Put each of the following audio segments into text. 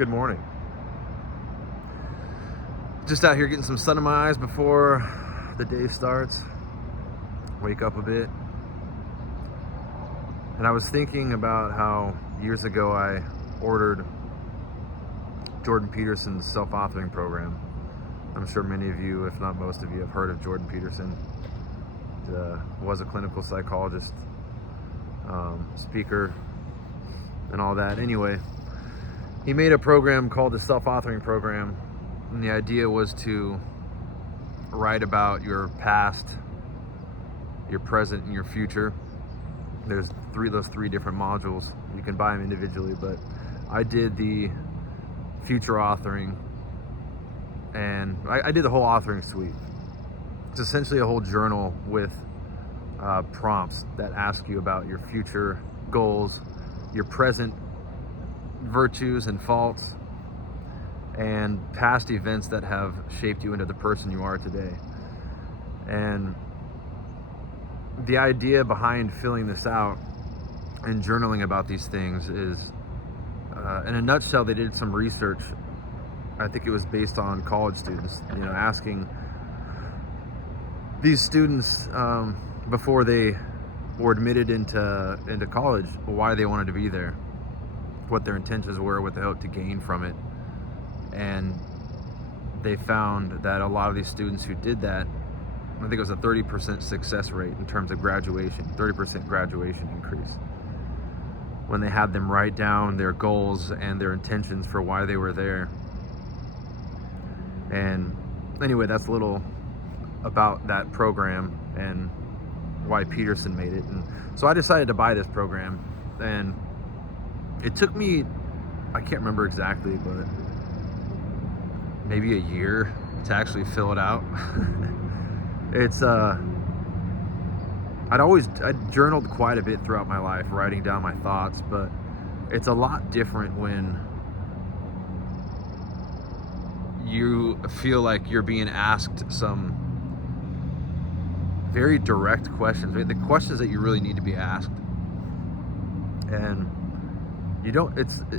Good morning. Just out here getting some sun in my eyes before the day starts. Wake up a bit. And I was thinking about how years ago I ordered Jordan Petersons Self Authoring program. I'm sure many of you, if not most of you, have heard of Jordan Peterson. Was a clinical psychologist, speaker, and all that. Anyway, he made a program called the Self Authoring Program, and the idea was to write about your past, your present, and your future. There's those three different modules. You can buy them individually, but I did the future authoring, and I did the whole authoring suite. It's essentially a whole journal with prompts that ask you about your future goals, your present virtues and faults, and past events that have shaped you into the person you are today. And the idea behind filling this out and journaling about these things is, in a nutshell, they did some research. I think it was based on college students, asking these students before they were admitted into college why they wanted to be there, what their intentions were, what they hoped to gain from it. And they found that a lot of these students who did that, I think it was a 30% success rate in terms of graduation, 30% graduation increase, when they had them write down their goals and their intentions for why they were there. And anyway, that's a little about that program and why Peterson made it. And so I decided to buy this program, and it took me, I can't remember exactly, but maybe a year to actually fill it out. It's I'd journaled quite a bit throughout my life, writing down my thoughts, but it's a lot different when you feel like you're being asked some very direct questions, right? The questions that you really need to be asked. And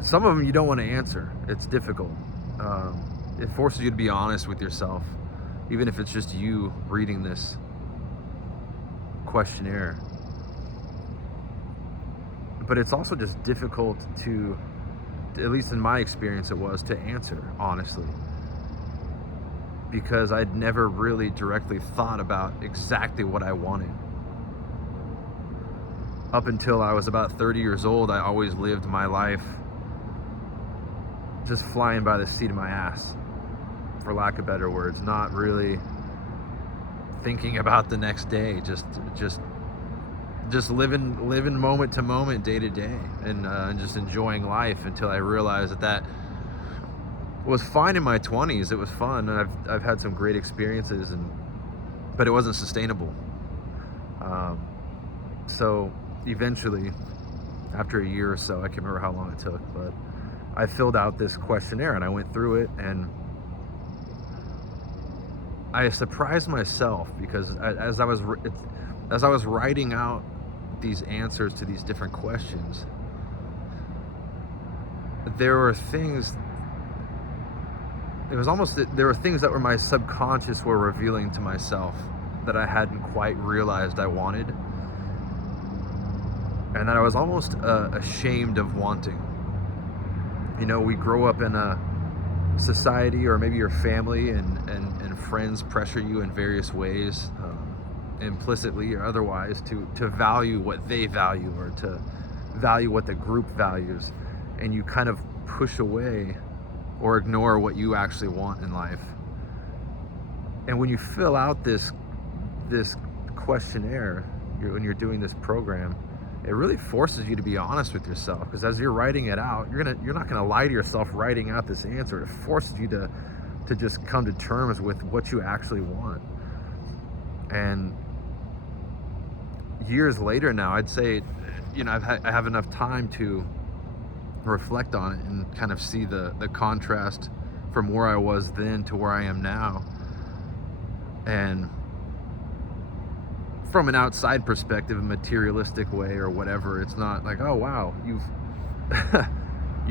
some of them you don't want to answer. It's difficult. It forces you to be honest with yourself, even if it's just you reading this questionnaire. But it's also just difficult to, at least in my experience it was, to answer honestly, because I'd never really directly thought about exactly what I wanted. Up until I was about 30 years old, I always lived my life just flying by the seat of my ass, for lack of better words, not really thinking about the next day, just living moment to moment, day to day, and just enjoying life, until I realized that was fine in my 20s. It was fun, and I've had some great experiences, but it wasn't sustainable. So eventually, after a year or so, I can't remember how long it took, but I filled out this questionnaire and I went through it, and I surprised myself because as I was writing out these answers to these different questions, there were things that were my subconscious were revealing to myself that I hadn't quite realized I wanted, and that I was almost ashamed of wanting. We grow up in a society, or maybe your family and friends pressure you in various ways, implicitly or otherwise, to value what they value, or to value what the group values, and you kind of push away or ignore what you actually want in life. And when you fill out this questionnaire, when you're doing this program, it really forces you to be honest with yourself, because as you're writing it out, you're not gonna lie to yourself writing out this answer. It forces you to just come to terms with what you actually want. And years later now, I'd say, I have enough time to reflect on it and kind of see the contrast from where I was then to where I am now. And from an outside perspective, a materialistic way or whatever, it's not like, oh wow, you've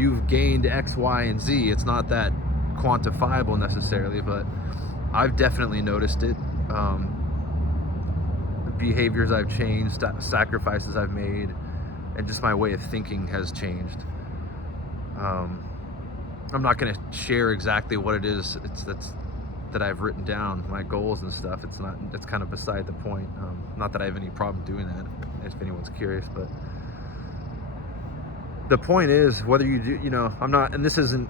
you've gained X, Y, and Z. It's not that quantifiable necessarily, but I've definitely noticed it. Behaviors I've changed, sacrifices I've made, and just my way of thinking has changed. I'm not going to share exactly what it is that I've written down, my goals and stuff. It's kind of beside the point. Not that I have any problem doing that, if anyone's curious, but the point is, whether you do, I'm not, and this isn't,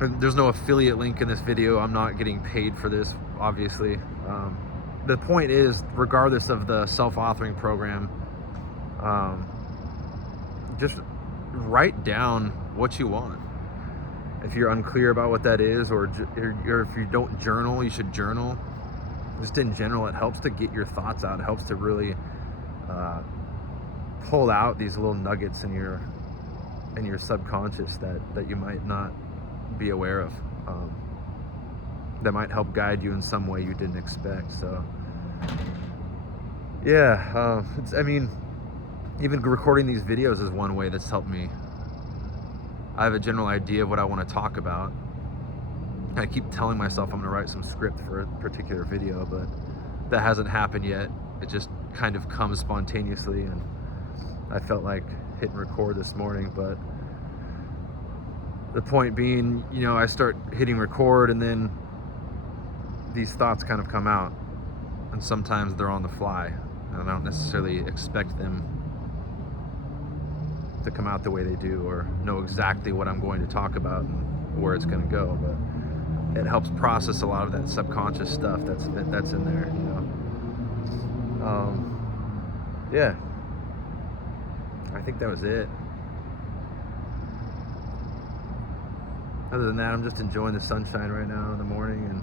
there's no affiliate link in this video. I'm not getting paid for this, obviously. The point is, regardless of the self-authoring program, just write down what you want. If you're unclear about what that is, or if you don't journal, you should journal. Just in general, it helps to get your thoughts out. It helps to really pull out these little nuggets in your subconscious that you might not be aware of. That might help guide you in some way you didn't expect. So yeah, even recording these videos is one way that's helped me. I have a general idea of what I want to talk about. I keep telling myself I'm going to write some script for a particular video, but that hasn't happened yet. It just kind of comes spontaneously, and I felt like hitting record this morning. But the point being, I start hitting record, and then these thoughts kind of come out, and sometimes they're on the fly, and I don't necessarily expect them to come out the way they do, or know exactly what I'm going to talk about and where it's going to go. But it helps process a lot of that subconscious stuff that's in there. Yeah, I think that was it. Other than that, I'm just enjoying the sunshine right now in the morning, and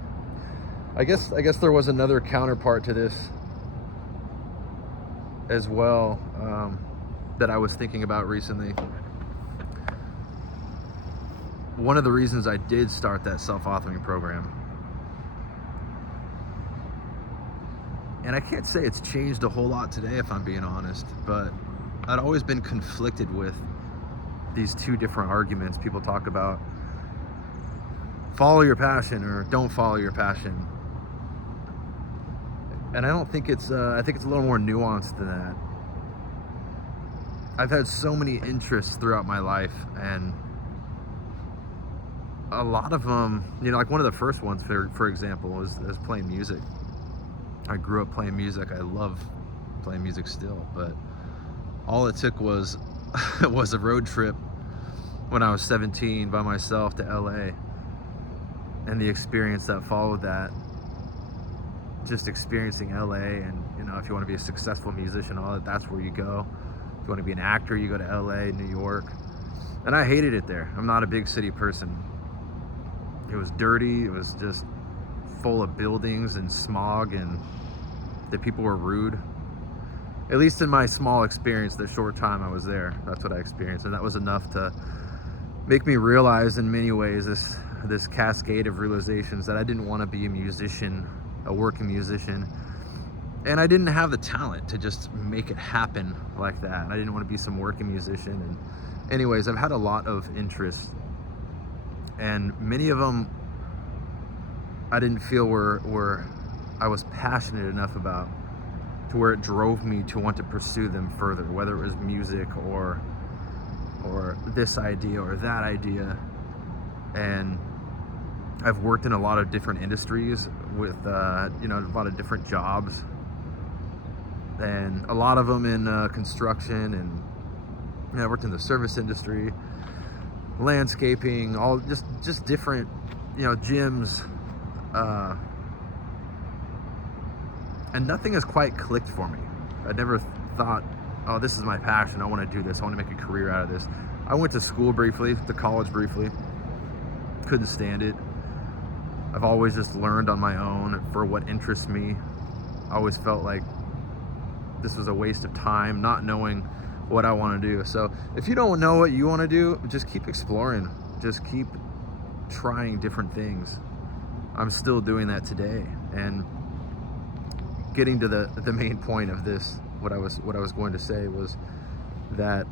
I guess there was another counterpart to this as well, that I was thinking about recently. One of the reasons I did start that self-authoring program, and I can't say it's changed a whole lot today if I'm being honest, but I'd always been conflicted with these two different arguments. People talk about follow your passion or don't follow your passion, and I don't think it's I think it's a little more nuanced than that. I've had so many interests throughout my life, and a lot of them, like one of the first ones, for example, is playing music. I grew up playing music. I love playing music still, but all it took was was a road trip when I was 17 by myself to LA, and the experience that followed that. Just experiencing LA, and if you want to be a successful musician, all that's where you go. If you want to be an actor, you go to LA, New York. And I hated it there. I'm not a big city person. It was dirty. It was just full of buildings and smog, and the people were rude. At least in my small experience, the short time I was there, that's what I experienced. And that was enough to make me realize in many ways this cascade of realizations that I didn't want to be a musician, a working musician. And I didn't have the talent to just make it happen like that. I didn't want to be some working musician. And anyways, I've had a lot of interests, and many of them I didn't feel were I was passionate enough about to where it drove me to want to pursue them further, whether it was music or this idea or that idea. And I've worked in a lot of different industries with a lot of different jobs, and a lot of them in construction, and I worked in the service industry, landscaping, all just different, gyms, and nothing has quite clicked for me. I never thought, oh, this is my passion, I want to do this, I want to make a career out of this. I went to school briefly, to college briefly, couldn't stand it. I've always just learned on my own for what interests me. I always felt like this was a waste of time, not knowing what I want to do. So if you don't know what you want to do, just keep exploring. Just keep trying different things. I'm still doing that today. And getting to the main point of this, what I was going to say was that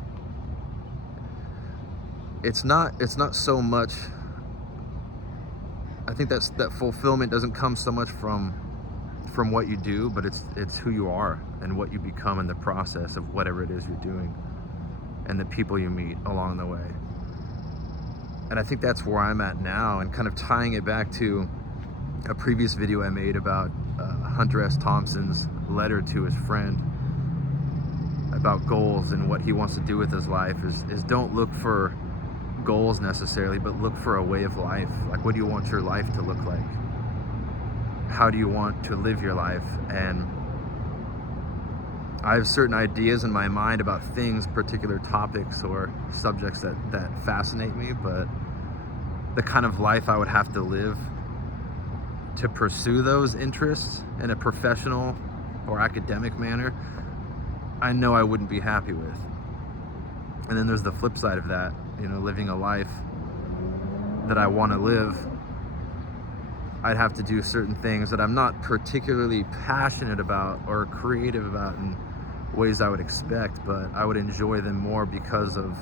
it's not so much, I think that fulfillment doesn't come so much from what you do, but it's who you are and what you become in the process of whatever it is you're doing, and the people you meet along the way. And I think that's where I'm at now, and kind of tying it back to a previous video I made about Hunter S. Thompson's letter to his friend about goals and what he wants to do with his life is don't look for goals necessarily, but look for a way of life. Like, what do you want your life to look like? How do you want to live your life? And I have certain ideas in my mind about things, particular topics or subjects that fascinate me, but the kind of life I would have to live to pursue those interests in a professional or academic manner, I know I wouldn't be happy with. And then there's the flip side of that, living a life that I want to live. I'd have to do certain things that I'm not particularly passionate about or creative about in ways I would expect, but I would enjoy them more because of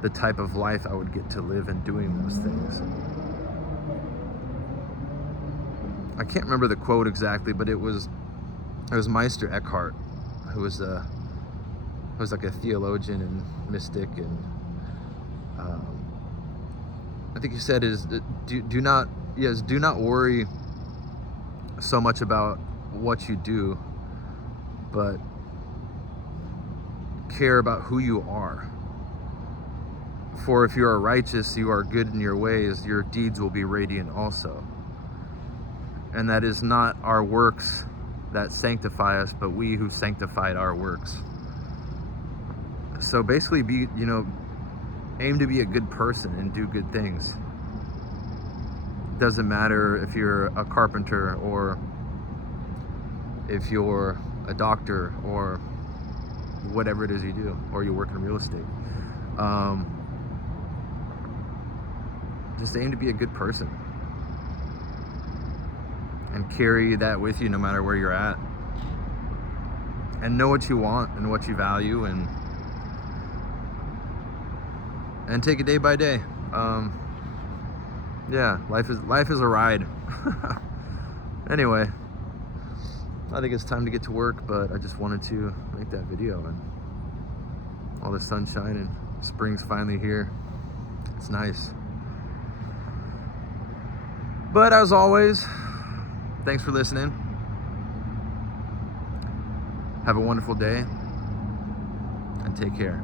the type of life I would get to live in doing those things. I can't remember the quote exactly, but it was Meister Eckhart, who was like a theologian and mystic, and I think he said do not worry so much about what you do, but care about who you are. For if you are righteous, you are good in your ways, your deeds will be radiant also. And that is not our works that sanctify us, but we who sanctified our works. So basically aim to be a good person and do good things. Doesn't matter if you're a carpenter or if you're a doctor or whatever it is you do, or you work in real estate. Just aim to be a good person and carry that with you no matter where you're at, and know what you want and what you value, and take it day by day. Yeah, life is a ride. Anyway, I think it's time to get to work, but I just wanted to make that video, and all the sunshine and spring's finally here. It's nice. But as always, thanks for listening. Have a wonderful day, and take care.